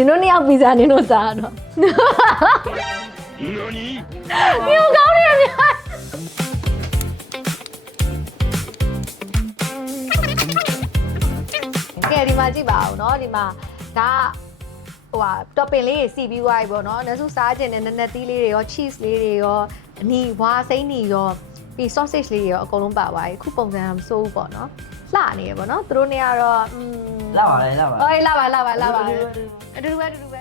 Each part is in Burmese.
你弄那样比赛，你弄啥呢？你有搞点面。ကဲဒီမှာကြည့်ပါဦးเนาะဒီမှာဒါဟိုဟာ topping လေးစီပြီးသွားပြီပေါ့เนาะနစုစားခြင်းနဲ့နက်နက်သီးလေးတွေရော cheese လေးတွေရောအနီဝါစိမ့်နေရောပြီး sausage လေးတွေရောအကုန်လုံးပါသွားပြီခုပုံစံမစိုးဘူးပေါ့เนาะလှနေရပေါ့เนาะသူတို့နေရာတော့လှပါလေလှပါဟေးလှပါအတူတူပဲ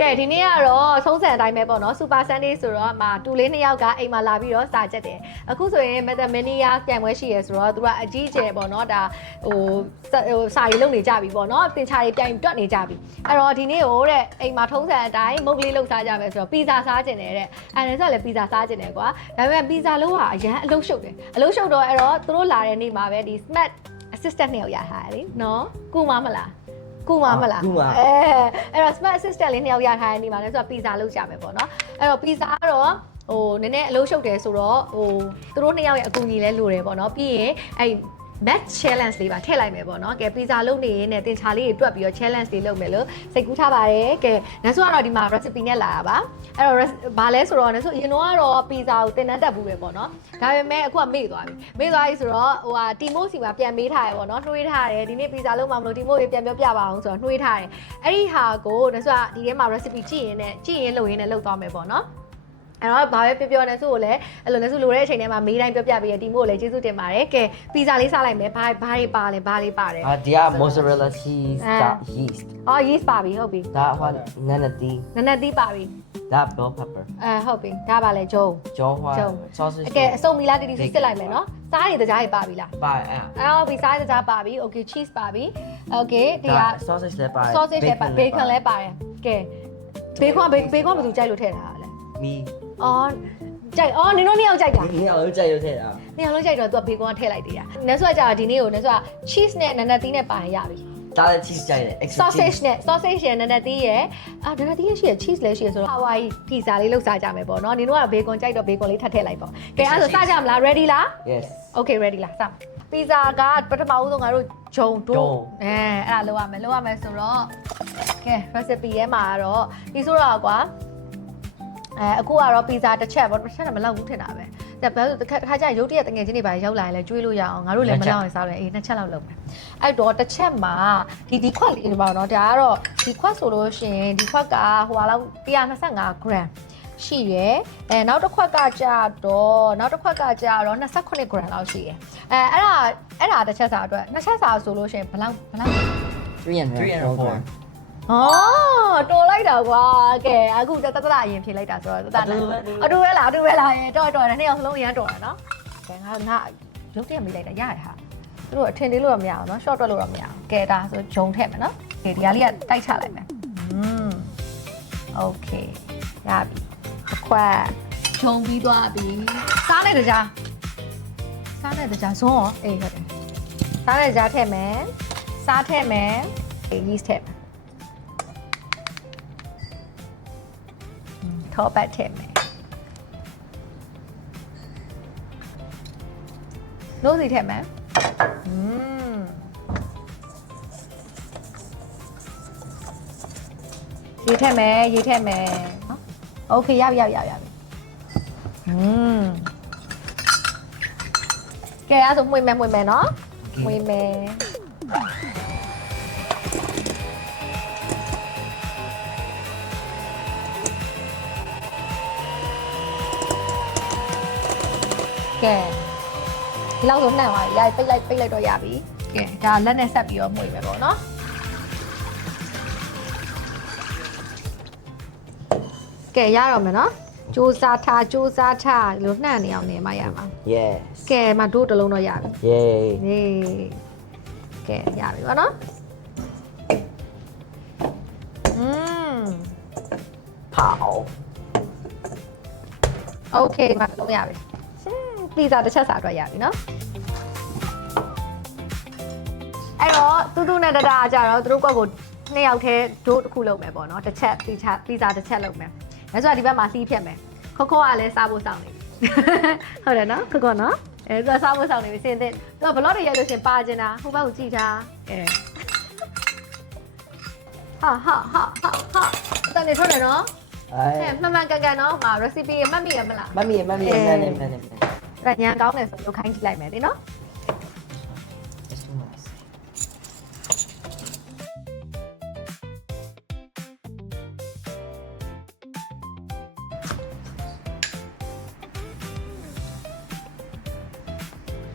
ကဲဒီနေ့ကတော့ဆုံးဆန်အတိုင်းပဲပေါ့နော် Super Sunday ဆိုတော့မှာတူလေး2ယောက်ကအိမ်မှာလာပြီးတော့စာချက်တယ်အခုဆိုရင် Meta Mania ပြန်ပွဲရှိရဆိုတော့သူကအကြီးကျယ်ပေါ့နော်ဒါဟိုစာရီလုံနေကြပြီပေါ့နော်တင်ချာတွေပြန်တွက်နေကြပြီအဲ့တော့ဒီနေ့ဟိုတဲ့အိမ်မှာထုံးစံအတိုင်းမုတ်ကလေးလုပ်စားကြမယ်ဆိုတော့ပီဇာစားကျင်တယ်တဲ့အဲ့ဒါဆိုလည်းပီဇာစားကျင်တယ်ကွာဒါပေမဲ့ပီဇာလုံးဟာအရန်အလုံးရှုပ်တယ်အလုံးရှုပ်တော့အဲ့တော့သူတို့လာတဲ့နေ့မှာပဲဒီ Smart Assistant 2ယောက်ရထားတယ်လေနော်ကုမမလားကူမလားအဲ့တော့ smart assistant လေး2ယောက်ရထားတဲ့နေမှာလဲဆိုတော့ပီဇာလုပ်ကြမယ်ပေါ့နော်အဲ့တော့ပီဇာကတော့ဟိုနည်းနည်းအလုပ်ရှုပ်တယ်ဆိုတော့ဟိုသူတို့2ယောက်ရဲ့အကူအညီလဲလိုတယ်ပေါ့နော်ပြီးရင်အဲ့ match challenge လေးပါထည့်လိုက်မယ်ပေါ့နော်ကဲပီဇာလုပ်နေရင်တင်ချာလေးတွေတွက်ပြီးတော့ challenge လေးလုပ်မယ်လို့စိတ်ကူးထားပါတယ်ကဲနန်းစုကတော့ဒီမှာ recipe နဲ့လာတာပါအဲ့တော့ဘာလဲဆိုတော့နန်းစုအရင်တော့ပီဇာကိုတင်တန်းတက်ဘူးပဲပေါ့နော်ဒါပေမဲ့အခုကမေ့သွားပြီဆိုတော့ဟိုဟာတီမို့စီမှာပြန်မေးထားရပေါ့နော်နှွေးထားတယ်ဒီနေ့ပီဇာလုပ်မှမလို့တီမို့လေးပြန်ပြောပြပါအောင်ဆိုတော့နှွေးထားတယ်အဲ့ဒီဟာကိုနန်းစုကဒီထဲမှာ recipe ကြည့်ရင်လုပ်ရင်းနဲ့လုပ်သွားမယ်ပေါ့နော်အဲ့တော့ဘာပဲပြောနေဆိုကိုလည်းအဲ့လိုနဲ့ဆိုလိုတဲ့အချိန်ထဲမှာမေးတိုင်းပြောပြပေးရတီမို့ကိုလည်းကျေးဇူးတင်ပါတယ်ကဲပီဇာလေးစားလိုက်မယ်ဘာတွေပါလဲဘာလေးပါတယ်ဒီက mozzarella cheese ဒါ yeast yeast ပါပြီဟုတ်ပြီဒါဟိုနက်နက်သီးပါပြီဒါ bell pepper ဟုတ်ပြီဒါပါလဲဂျုံဟို sausage ကဲအစုံမီလားတီစစ်လိုက်မယ်နော်စားရည်တကြားကြီးပါပြီလားပါဟုတ်ပြီစားရည်တကြားပါပြီ okay cheese ပါပြီ okay ဒီက sausage လည်းပါတယ် sausage လည်းပါ bacon လည်းပါတယ်ကဲ bacon ဘယ်သူကြိုက်လို့ထည့်တာလဲမီကြိုက်နင်တို့2ယောက်ကြိုက်တာ2ယောက်လုံးကြိုက်လို့ထည့်တာ2ယောက်လုံးကြိုက်တော့သူက bacon ထည့်လိုက်သေးတာနန်းစွာကြာဒီနေ့ကိုနန်းစွာ cheese နဲ့နန်းနက်သီးနဲ့ပါရပြီဒါလည်း cheese ကြိုက်တယ် sausage ရယ်နန်းနက်သီးရယ်နန်းနက်သီးရရှိရ cheese လည်းရှိရဆိုတော့ Hawaii pizza လေးလုပ်စားကြမယ်ပေါ့နော်နင်တို့က bacon ကြိုက်တော့ bacon လေးထပ်ထည့်လိုက်ပေါ့ကဲအဲ့ဆိုစားကြမလား ready လား yes okay ready လားစ pizza ကပထမဦးဆုံးငါတို့ဂျုံတို့အဲ့ဒါလုပ်ရမယ်ဆိုတော့ကဲ recipe ထဲမှာကတော့ဒီဆိုတော့ကွာအခုကတော့ pizza တစ်ချက်ပေါ့တစ်ချက်တော့မလောက်ဘူးထင်တာပဲဒါဘာလို့တစ်ခါကျရုပ်တရက်တငယ်ချင်းတွေပါရောက်လာရင်လည်းကျွေးလို့ရအောင်ငါတို့လည်းမလောက်ရင်စားတယ်အေး2ချက်လောက်လုပ်မယ်အဲ့တော့တစ်ချက်မှာဒီခွက်လေးတွေပါတော့ဒါကတော့ဒီခွက်ဆိုလို့ရှိရင်ဒီခွက်ကဟိုလောက်125 gram ရှိရယ်နောက်တစ်ခွက်ကကြာတော့29 gram လောက်ရှိရယ်အဲ့ဒါတစ်ချက်စာအတွက်နှစ်ချက်စာဆိုလို့ရှိရင်ဘယ်လောက်304တော်လိုက်တာကွာကဲအခုတတအရင်ဖြေလိုက်တာဆိုတော့တတလိုက်အတူပဲလားရေတော်တယ်နှစ်ယောက်စလုံးအရင်တော်တယ်နော်ကဲငါရုပ်တရက်မိလိုက်တာရရဟာသူတို့အထင်သေးလို့တော့မရအောင်နော် short တွက်လို့တော့မရအောင်ကဲဒါဆိုဂျုံထည့်မယ်နော်ကဲဒီဟာလေးကတိုက်ချလိုက်မယ်okay ရပြီအခွက်ဂျုံပြီးသွားပြီစားတဲ့ကြားဇွန်းရောအေးဟုတ်တယ်စားတဲ့ကြားထည့်မယ်စားထည့်မယ် yeast ထည့်မယ်ထောပတ်ထည့်မယ်နိုးစီထည့်မယ်ရေထည့်မယ်နော်โอเคရပြီကဲအဲ့ဆိုမှွေမယ်နော်မှွေမယ်ကဲဒီလောက်ဆိုနှံ့သွားပြီပိတ်လိုက်တော့ရပြီကဲဒါလက်နဲ့ဆက်ပြီးတော့မှု့မယ်ပေါ့နော်ကဲရတော့မယ်နော်စူးစားထားလို့နှံ့နေအောင်နေမှရမှာ yes ကဲမတို့တစ်လုံးတော့ရပြီ yay ကဲရပြီပေါ့နော်跑 okay မလုံးရပြီပီဇာတစ်ချက်စာအတွက်ရပြီနော်အဲ့တော့တူနဲ့တတာကြတော့သူတို့ကွက်ကို2ယောက်ထဲဒို့တစ်ခုလုပ်မယ်ပေါ့နော်တစ်ချက်ပီဇာတစ်ချက်လုပ်မယ်ဒါဆိုဒီဘက်မှာလှီးဖြတ်မယ်ခေါကလည်းစားဖို့စောင့်နေဟုတ်တယ်နော်ခေါနော် သူကစားဖို့ဆောင်နေပြီစင်သစ်သူကဘလော့တွေရိုက်လို့ရှင်ပါကျင်တာဟိုဘက်ကိုကြည့်ထားဟာတန်နေထွက်တယ်နော်မှန်မှန်ကန်နော်ငါ recipe မှတ်မိရမလား မမီမှန်နေဒါညံကောင်းတယ်ဆိုလုပ်ခိုင်းကြည့်လိုက်မယ်လေနော် It's too nice.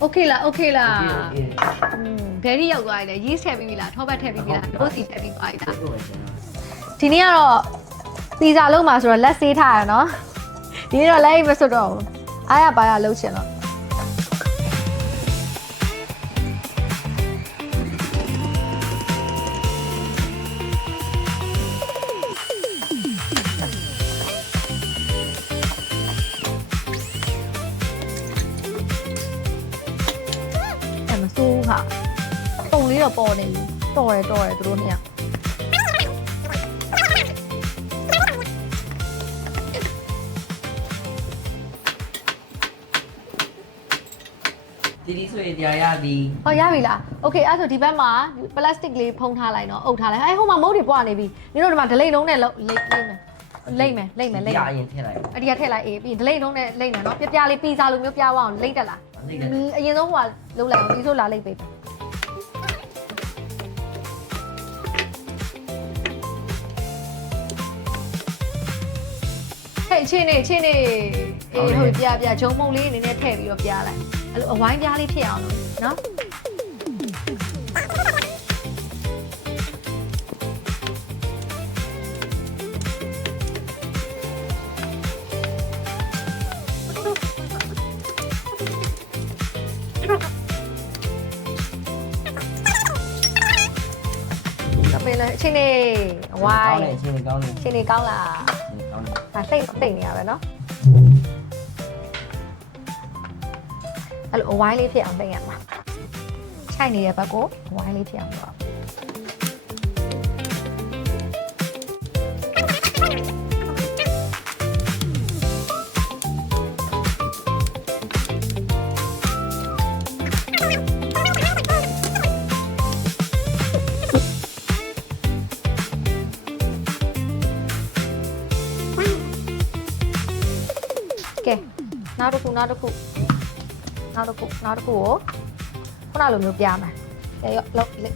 โอเคလား Okay. ဘယ်ရီရောက်သွားပြီလဲရေးထည့်ပြီးပြီလားထောပတ်ထည့်ပြီးပြီလားတို့စီထည့်ပြီးသွားပြီလား ဟုတ်ပါရှင် ဒီနေ့ကတော့ပီဇာလုံးမှာဆိုတော့လက်ဆေးထားရနော်ဒီနေ့တော့လိုက်မစွတ်တော့ဘူးအားရပါရလှုပ်ချင်တော့မစိုးဟာပုံလေးတော့ပေါ်နေပြီတော်တယ်သူတို့နှစ်ယောက် ဒီဆိုရင်တရားရပြီ ဟောရပြီလားโอเคအဲ့ဆိုဒီဘက်မှာပလတ်စတစ်လေးဖုံးထားလိုက်နော်အုပ်ထားလိုက်ဟဲ့ဟိုမှာမုတ်တွေပွားနေပြီနင်တို့ဒီမှာဒလိမ့်လုံးနဲ့လိမ့်မယ် ရအရင်ထည့်လိုက် အဒီကထည့်လိုက်အေးပြီးဒလိမ့်လုံးနဲ့လိမ့်မယ်နော်ပြပြလေးပီဇာလိုမျိုးပြားအောင်လိမ့်တက်လား လိမ့်တယ် အရင်ဆုံးဟိုကလုံးလိုက်အောင်ဒီဆိုလာလိမ့်ပေးဟဲ့ချင်းနေအေးဟိုပြဂျုံမုံလေးအနေနဲ့ထည့်ပြီးတော့ပြလိုက်အဲ့လိုအဝိုင်းပြားလေးဖြစ်အောင်လို့နော်ပဲလေချင်းနေဝိုင်း ချင်းကောင်းနေ ချင်းနေကောင်းလား ကောင်းနေ ဒါစိတ်နေရပဲเนาะအဲ့လိုအဝိုင်းလေးဖြစ်အောင်သိရမှာခြိုက်နေတဲ့ဘက်ကိုအဝိုင်းလေးဖြစ်အောင်လုပ်ကဲနောက်တစ်ခုကိုခုနလိုမျိုးပြမယ်။ရောလောက်လက်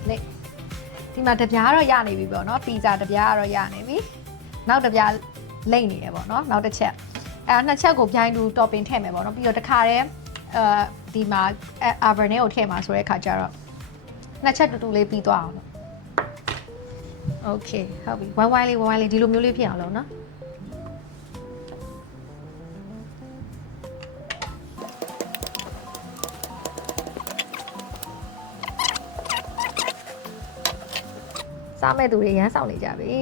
ဒီမှာတပြားတော့ရနေပြီပေါ့နော်။ပီဇာတပြားကတော့ရနေပြီ။နောက်တပြားလိမ့်နေရပေါ့နော်။နောက်တစ်ချက်နှစ်ချက်ကိုပြိုင်တူ topping ထည့်မယ်ပေါ့နော်။ပြီးတော့တစ်ခါတည်းဒီမှာ Averne ကိုထည့်မှာဆိုတဲ့အခါကျတော့နှစ်ချက်တူတူလေးပြီးသွားအောင်လို့။ Okay ဟုတ်ပြီ။ဝိုင်းလေးဒီလိုမျိုးလေးဖြစ်အောင်လုပ်နော်။စားမဲ့သူတွေရမ်းဆောင်နေကြပြီ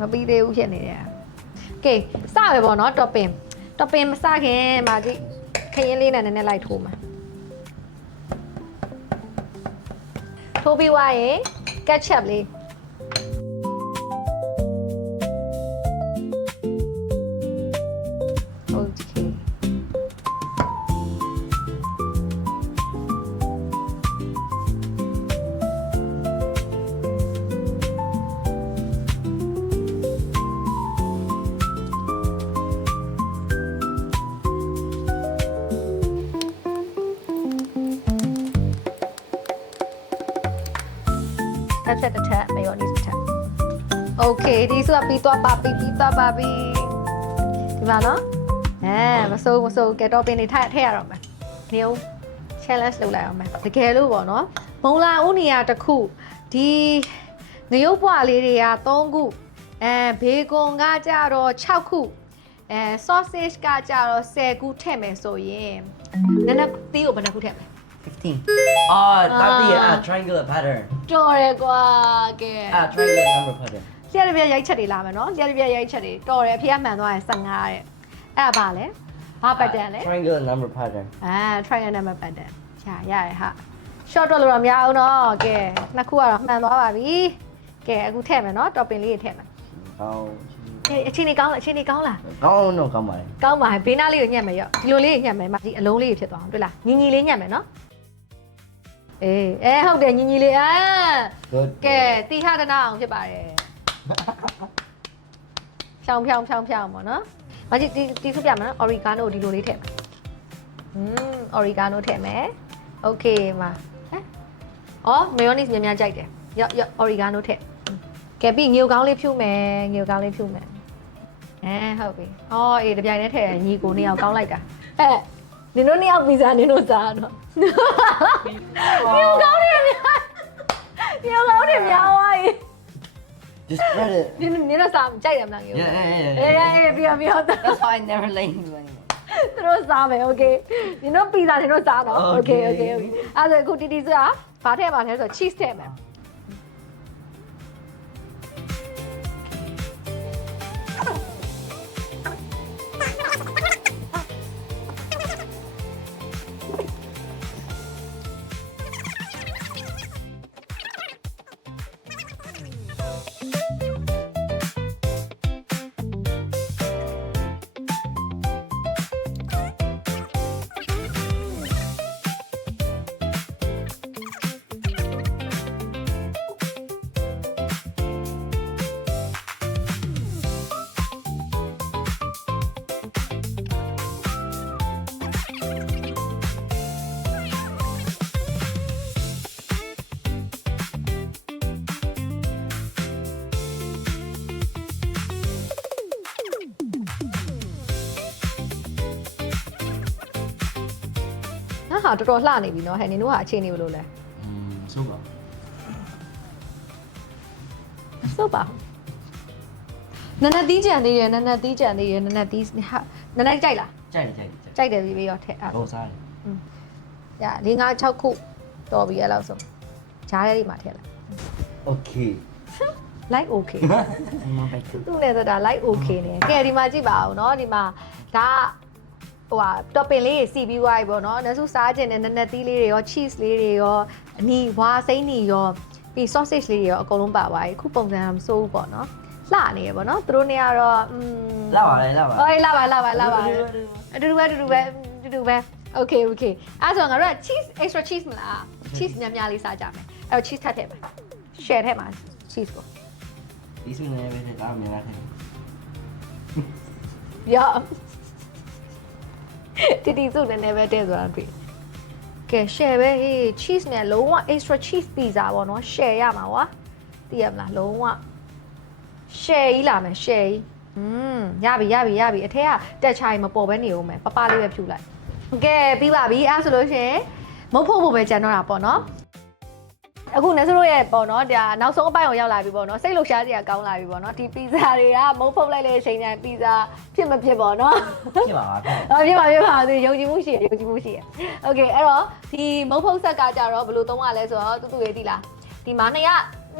မပြီးသေးဘူးဖြစ်နေတယ်ကဲစပဲပေါ့နော် topping မစခင်မာကြီးခရင်လေးနဲ့နည်းနည်းလိုက်ထိုးမှာထိုးပြီးွားရင် ketchup လေးโอเคတစ်ချက်မယောနီစ်တစ်ချက်โอเคဒီဆိုပြီးသွားပါပြီဒီမှာနော်မစိုးကဲတော့ပင်နေထည့်ရတော့မယ်နေဦး challenge လုပ်လိုက်အောင်မယ်တကယ်လို့ပေါ့နော်မုံလာဦးနေရတစ်ခုဒီငရုတ်ပွားလေးတွေက3ခုဘေကွန်ကကြတော့6ခုsausage ကကြတော့10ခုထည့်မယ်ဆိုရင်နည်းနည်းသီးကိုဘယ်နှခုထည့်မလဲ15အော်တာတီtriangular pattern တော်တယ်ကွာကဲtriangular number pattern လျှက်တစ်ပြက်ရိုက်ချက်တွေလာမယ်နော်လျှက်တစ်ပြက်ရိုက်ချက်တွေတော်တယ်အဖေကမှန်သွားရင်15တဲ့အဲ့ဒါပါလဲဘာပတ်တန်လဲ triangular number pattern triangle number pattern ရရဟာ short တော့လို့တော့မရအောင်နော်ကဲနှစ်ခုကတော့မှန်သွားပါပြီကဲအခုထည့်မယ်နော် topping လေးတွေထည့်မယ်ဟော အချင်းနေကောင်းလားအချင်းနေကောင်းလား ကောင်းတော့ကောင်းပါလေ ကောင်းပါဘေးနားလေးကိုညက်မယ်ရောဒီလိုလေးညက်မယ်ဒီအလုံးလေးဖြစ်သွားအောင်တွေ့လားညီညီလေးညက်မယ်နော်အေးဟုတ်တယ်ညီညီလေးကဲတီဟဒနာအောင်ဖြစ်ပါတယ်ဖြောင်းပေါ့နော်မကြီးတီစုပြမယ်နော် oregano ဒီလိုလေးထည့်မယ်oregano ထည့်မယ် okay မှာအော် mayonnaise များကြိုက်တယ်ရော့ oregano ထည့်ကဲပြီးငြိုကောင်းလေးဖြူမယ်ဟုတ်ပြီအော်အေးတပြိုင်တည်းထည့်ညီကိုနှစ်ယောက်ကောင်းလိုက်တာနင်တို့နှစ်ယောက်ပီဇာနင်တို့စားတော့ငြိုကောင်းတယ်များသွားပြီ Just spread it နင်တို့စားကြိုက်တယ်မလားငြို Yeah ပြီး That's why I never let him do anything သူတို့စားမယ် okay နင်တို့ပီဇာနင်တို့စားတော့ okay အဲ့ဒါဆိုအခုတီတီဆိုတာဘာထည့်မှာလဲဆိုတော့ cheese ထည့်မယ်ဟာတော်တော်လှနေပြီเนาะဟဲ့နင်တို့ဟာအခြေအနေဘယ်လိုလဲ Super စုပ်ပါနနတီးကြံသေးရနနတီးကြံသေးရနနတီးဟာနနကြိုက်လား ကြိုက်တယ် ကြိုက်တယ်ပြီးရောထည့်အဲ့ ဟုတ်စားတယ် ရ၄၅6ခုတော်ပြီအဲ့လောက်ဆိုဂျားရဲလေးမှာထည့်လိုက် Okay like okay မပဲသူ သူ့နဲ့ဆိုတာ like okay နဲ့ကဲဒီမှာကြည့်ပါဦးเนาะဒီမှာဒါဟိုဟာ topping လေးစီပြီးသွားပြီပေါ့နော်နစုစားခြင်းနဲ့နနက်သီးလေးတွေရော cheese လေးတွေရောအနီဝါစိမ့်နေရောပြီး sausage လေးတွေရောအကုန်လုံးပါသွားပြီခုပုံစံမစိုးဘူးပေါ့နော်လှနေရပေါ့နော်သူတို့နေကတော့လာပါလေဟေးလာပါအတူတူပဲ okay အဲ့ဆိုငါတို့က cheese extra cheese မလား cheese များလေးစားကြမယ်အဲ့တော့ cheese ထပ်ထည့်မယ် share ထည့်မှာ cheese ကို ဒီစုနေပဲတားမြန်လာတယ် ရောတီစုနည်းနည်းပဲတဲ့ဆိုတာတွေ့ကဲ share ပဲဟေး cheese နဲ့လုံးဝ extra cheese pizza ပေါ့နော် share ရမှာကွာသိရမလားလုံးဝ share ကြီးလာမယ် share ကြီးရပြီအထက်ကတက်ချိုင်မပေါ်ဘဲနေဦးမယ်ပပလေးပဲဖြူလိုက်ကဲပြီးပါပြီအဲ့ဆိုလို့ရှိရင်မုတ်ဖို့ပဲကြံတော့တာပေါ့နော်အခုနစုတို့ရဲ့ပေါ့နော်ဒါနောက်ဆုံးအပိုင်းကိုရောက်လာပြီပေါ့နော်စိတ်လှုပ်ရှားစရာကောင်းလာပြီပေါ့နော်ဒီပီဇာတွေကမုတ်ဖုတ်လိုက်တဲ့အချိန်တိုင်းပီဇာဖြစ်မဖြစ်ပေါ့နော် ဖြစ်ပါပါ ဖြစ်ပါသူယုံကြည်မှုရှိရโอเคအဲ့တော့ဒီမုတ်ဖုတ်ဆက်ကကြတော့ဘယ်လိုသုံးရလဲဆိုတော့တူရေးသိလားဒီမှာ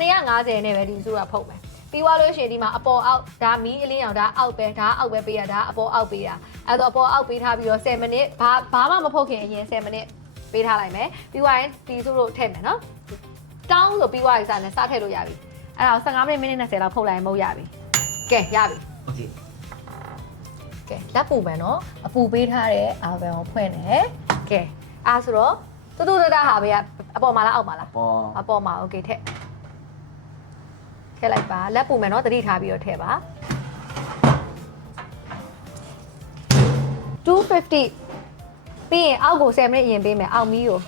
250နဲ့ပဲဒီစုကဖုတ်မယ်ပြီးသွားလို့ရှိရင်ဒီမှာအပေါ်အောက်ဒါမီးအလင်းရောင်ဒါအောက်ပဲဒါအောက်ပဲပေးရဒါအပေါ်အောက်ပေးတာအဲ့တော့အပေါ်အောက်ပေးထားပြီးတော့10မိနစ်ဘာမှမဖုတ်ခင်အရင်10မိနစ်ပေးထားလိုက်မယ်ပြီးသွားရင်ဒီစုတို့ထည့်မယ်နော်တောင်းဆိုပြီးသွားပြီစားနဲ့စားထည့်လို့ရပြီအဲ့ဒါ15မိနစ်20လောက်ဖုတ်လိုက်ရင်မဟုတ်ရပြီကဲရပြီ Okay ကဲလက်ပူမယ်နော်အပူပေးထားတဲ့အာဗန်ကိုဖွင့်တယ်ကဲအားဆိုတော့တူတဟာပဲအပေါ်မှာလားအောက်မှာလားအပေါ်မှာโอเคထည့်လိုက်ပါလက်ပူမယ်နော်တတိထားပြီးတော့ထည့်ပါ250ပြီးရင်အောက်ကို10မိနစ်ရင်ပေးမယ်အောက်မီးကို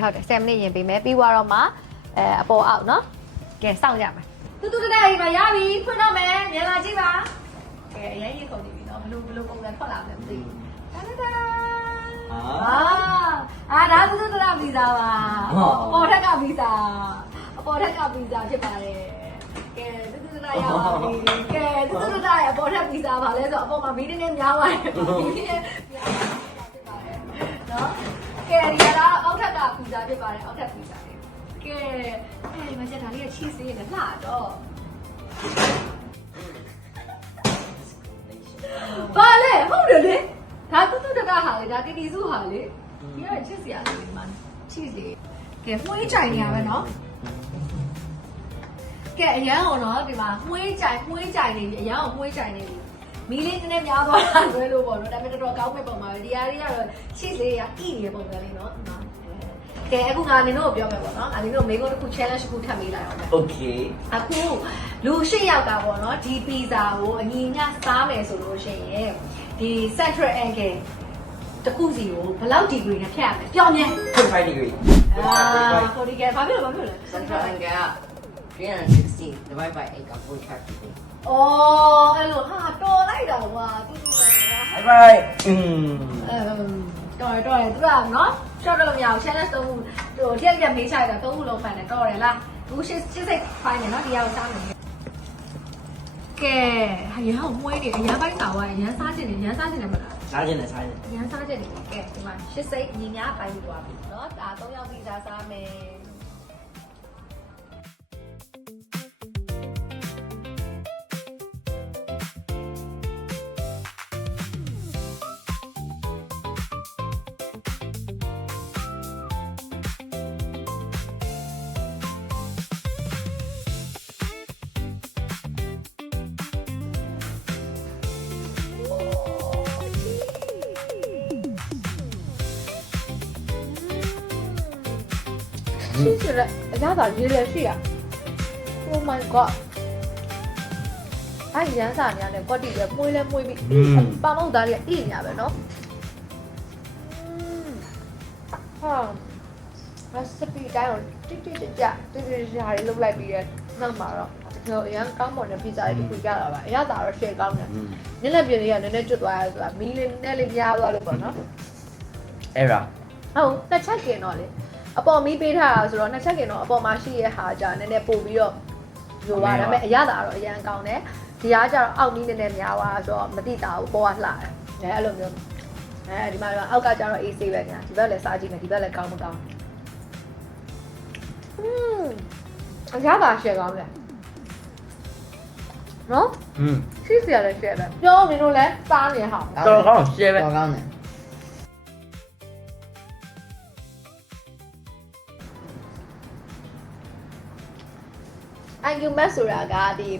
ဟုတ်တယ်10မိနစ်ရင်ပေးမယ်ပြီးသွားတော့မှအပေါ်အောက်နော်ကဲစောင့်ကြမယ်တူတကြီးပါရပြီဖွင့်တော့မယ်မြင်လာကြည့်ပါကဲအရင်ကြီးကုန်ပြီနော်ဘလို့ပုံစံထွက်လာမယ်မသိဘူးဒါတူတူတဗီဇာပါပေါ်ထက်ကဗီဇာဖြစ်ပါတယ်ကဲတူတူတရပါပြီကဲတူတူတရပေါ်ထက်ဗီဇာပါလဲဆိုအပေါ်မှာမီးတင်းများပါတယ်မီးတင်းများပါတယ်နော်ကဲဒီကတော့အောက်ထက်ကဗီဇာဖြစ်ပါတယ်အောက်ထက်ဗီဇာလေးကဲဒီမှာချက်ဒါလေးက cheese လေးနဲ့လှတော့ဘာလဲဟုတ်တယ်လေဒါတူတူတကဟာလေဒါတီတီစုဟာလေဒီကချစ်စရာလေးဒီမှာ cheese လေးကဲဖွေးချိုင်နေရပဲเนาะ ကဲအရန်အောင်နော်ဒီမှာမှုေးကြိုင်နေပြီအရန်အောင်မှုေးကြိုင်နေပြီမီးလေးနည်းနည်းများသွားတာလွဲလို့ပေါ့နော်ဒါပေမဲ့တော်တော်ကောင်းမဲ့ပုံပါပဲဒီဟာလေးကတော့ cheese လေးကဣနေတဲ့ပုံစံလေးနော်ကဲအခုငါနင်တို့ကိုပြောမယ်ပေါ့နော်ငါနင်တို့မိကုန်းတစ်ခု challenge တစ်ခုထပ်ပေးလိုက်အောင်မယ် Okay. အခုလူ8ယောက်ကပေါ့နော်ဒီ pizza ကိုအညီညစားမယ်ဆိုလို့ရှိရင်ဒီ central angle တစ်ခုစီကိုဘယ်လောက် degree နဲ့ဖြတ်ရမလဲပြောင်းမြဲ 45 degree. ဟိုဒီကဘာဖြစ်လဲ Central angle 360 divided by 8 45 degree. အော်အဲ့လိုဟာတော်လိုက်တာကွာတူတူပဲ Bye bye. တော်တယ်သူကနော် short တော့မရဘူး challenge 3ခုဟိုရက်ရက်မေးချလိုက်တာ3ခုလုံးဖန်တယ်တော်တယ်လားအခုရှစ်စိတ်ဖိုင်းနေနော်ဒီရောက်စားမယ်ကဲရဟောင်းမွေးနေအရန်ပိုင်းစာဝါရန်စားချင်တယ်မလား Sergeant. ရန်စားချင်တယ်ကဲဒီမှာရှစ်စိတ်ညီညာပိုင်းပြီးသွားပြီနော်ဒါ3ယောက်ပြီးစားမယ်ရှိစရအရသာရေးရရှိရ Oh my god အဲ့ရန်စားများနဲ့ကွက်တီပဲမှုေးလဲမှုေးပြီးပါမောက်သားလေးအိညာပဲနော်ဟာrecipe တိုင်းကိုတိတိကျကျဟာလေးလုပ်လိုက်ပြီးတဲ့နောက်မှာတော့ကျွန်တော်အရန်ကောင်းမွန်တဲ့ pizza လေးတစ်ခုရတာပါအရသာတော့ share ကောင်းတယ်ညနေပြင်လေးကနည်းနည်းကျွတ်သွားရဆိုတာမီးလေးနည်းနည်းလေးများသွားလို့ပေါ့နော် Error. ဟုတ်တစ်ချက်ကင်တော့လေအပေါ်မီးပေးထားတာဆိုတော့နှစ်ချက်ကင်တော့အပေါ်မှာရှိရဟာကြာနည်းနည်းပို့ပြီးတော့လိုပါဒါပေမဲ့အရသာတော့အရန်ကောင်းတယ်ဒီအားကျတော့အောက်မီးနည်းနည်းများသွားဆိုတော့မတိတာဘူးပေါ်ကလှတယ်အဲ့လိုမျိုးဒီမှာတော့အောက်ကကျတော့ AC ပဲညာဒီဘက်လည်းစားကြည့်မယ်ဒီဘက်လည်းကောင်းမကောင်းအရသာရှယ်ကောင်းတယ်နော်ရှိစရာလည်းရှယ်ပဲပြောနေလို့လည်းစားနေဟာ တော်ကောင်းရှယ်ပဲ တော်ကောင်းတယ် argument ဆိုတာကဒီ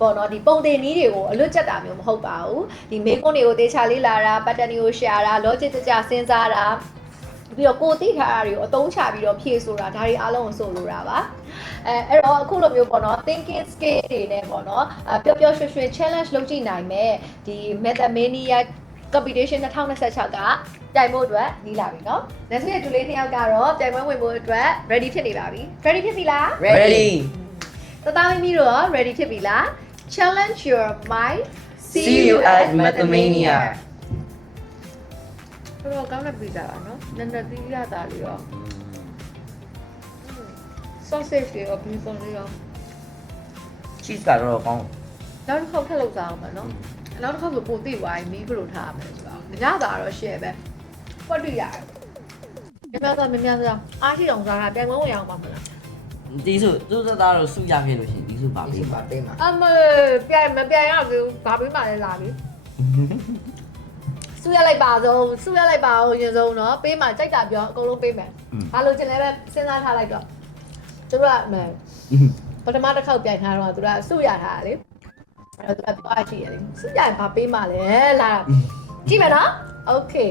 ပေါ့နော်ဒီပုံတင်နည်းတွေကိုအလွတ်ကျက်တာမျိုးမဟုတ်ပါဘူးဒီမေကွန်းတွေကိုတေချာလေးလာတာ pattern တွေကိုရှာတာ logic တကျစဉ်းစားတာပြီးတော့ကိုသိထားတာတွေကိုအသုံးချပြီးတော့ဖြည့်ဆိုတာဒါတွေအားလုံးကိုဆိုလိုတာပါအဲ့တော့အခုလိုမျိုးပေါ့နော် thinking skill တွေနဲ့ပေါ့နော်ပျော်ပျော်ရွှင်ရွှင် challenge လုပ်ကြည့်နိုင်မယ်ဒီ Mathmania competition 2026ကပြိုင်ဖို့အတွက်နီးလာပြီเนาะ။နောက်ဆုံးရတူလေးနှစ်ယောက်ကတော့ပြိုင်ပွဲဝင်ဖို့အတွက် ready ဖြစ်နေပါပြီ။ ready ဖြစ်ပြီလား Ready. တသားမီမီတို့ရော ready ဖြစ်ပြီလား challenge your mind See you at Mathmania. တော့ကောင်းတဲ့ပြည်တာပါနော်နည်းနည်းသီးရတာလေးရော sausage တွေရော bacon တွေရော Cheese ကတော့ကောင်း နောက်တစ်ခေါက်ထပ်လုပ်စားအောင်ပါနော်နောက်တစ်ခေါက်ဆိုပိုသိသွားရင်မီးဘယ်လိုထားရမလဲဆိုတော့ညတာတော့ share ပဲဖွက်တွေ့ရတယ်မြတ်အားရှိအောင်စားတာပြိုင်ပွဲဝင်အောင်ပါမလား ဒီစုသူ့သားတော့စုရဖြစ်လို့ရှိရင်ဒီစုပါ ဒီ ပြီ မှာပေးမှာ အမပြိုင်မပြိုင်ရဘူးဘာပြီးမှလည်းလာပြီစုရလိုက်ပါဆုံးစုရလိုက်ပါအောင်ရင်ဆုံးเนาะပေးမှကြိုက်တာပြောအကုန်လုံးပေးမယ်ဘာလို့ချင်လဲပဲစဉ်းစားထားလိုက်တော့သူတို့ကပထမတစ်ခေါက်ပြိုင်ထားတော့သူကစုရထားတာလေအဲ့တော့သူကပြောအရှိရလေစုရရင်ဘာပေးမှလဲလာကြည့်မယ်နော် okay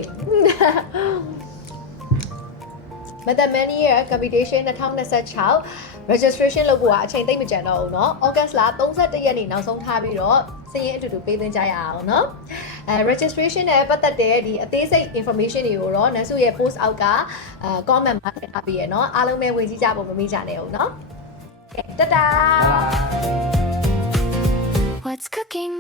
Mathmania competition 2026 registration လုပ်ဖို့ကအချိန်သိပ်မကျန်တော့ဘူးเนาะ August လ31ရက်နေ့နောက်ဆုံးထားပြီးတော့စာရင်းအတူတူပေးသွင်းကြရအောင်เนาะregistration နဲ့ပတ်သက်တဲ့ဒီအသေးစိတ် information တွေကိုတော့နန်းစုရဲ့ post အောက်က comment မှာထည့်ထားပေးရเนาะအားလုံးပဲဝင်ကြည့်ကြဖို့မမေ့ကြနဲ့ဦးเนาะတတာ What's cooking?